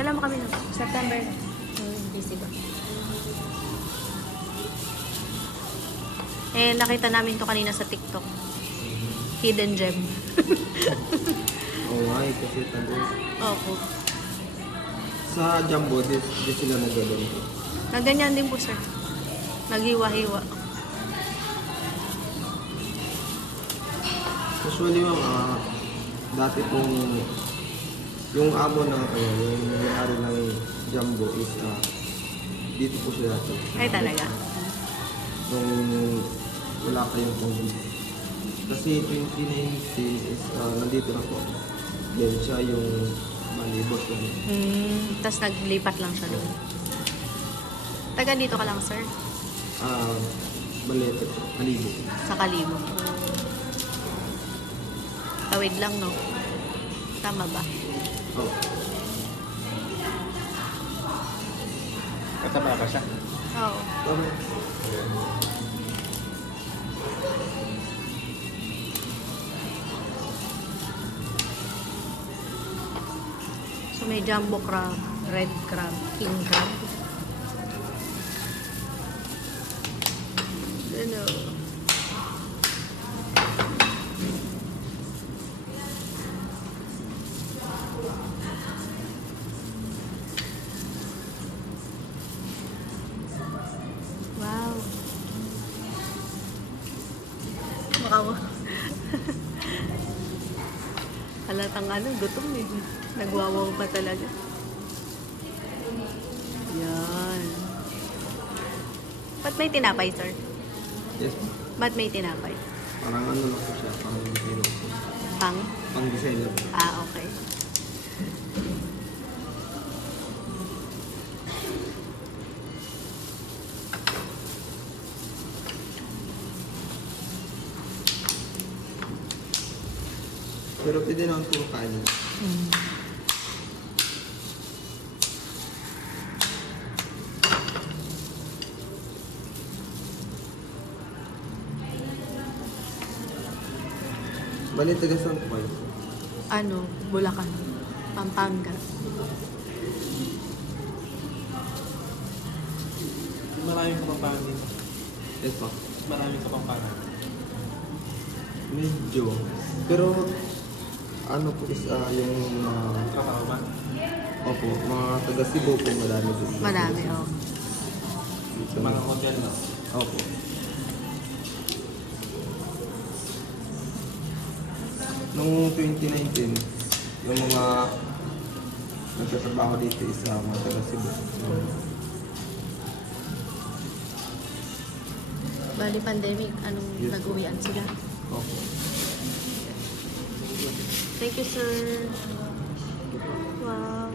Kailan mo kami na? September na. Busy ba? Eh, nakita namin to kanina sa TikTok. Hidden gem. Oo nga, kasi tago. Opo. Sa Jumbo, di sila nagagawin. Naganyan din po, sir. Naghiwa-hiwa. Usually, ma'am, dati pong yung amo ng yung may-ari ng Jumbo is dito po siya dati. Ay, talaga. Nung wala kayong COVID. Kasi 2019 is nandito na po. Then siya yung malibot ko. Tapos naglipat lang siya doon. Taga dito ka lang, sir? Balete po, Kalibo. Sa Kalibo. Tawid lang, no? Tama ba? Oh. Kataba ka siya. Oo. Tama. So, may jumbo crab, red crab, king crab. Ano? Wow. Makawa. Halatang gutom eh. Nagwawaw pa talaga. Yan. Ba't may tinapay, sir? Yes, ma'am. Ba't may tinapay? Parang ano lang po siya, parang designer po. Pang? Pang designer. Okay. Pero pwede naman puro kanin. Bali, taga saan po kayo? Bulacan. Pampanga. Maraming kapampangan dito. Yes, po. Maraming kapampangan. Medyo. Pero, ano po is yung Kakao ba? opo, mga taga Cebu po madami din. Madami, oh. Sa mga hotel, no? Opo. Noong 2019, yung mga nagtatrabaho dito is mga taga Cebu. Bali pandemic, Yes. nag-uwian sila? Opo. Thank you, sir. Wow.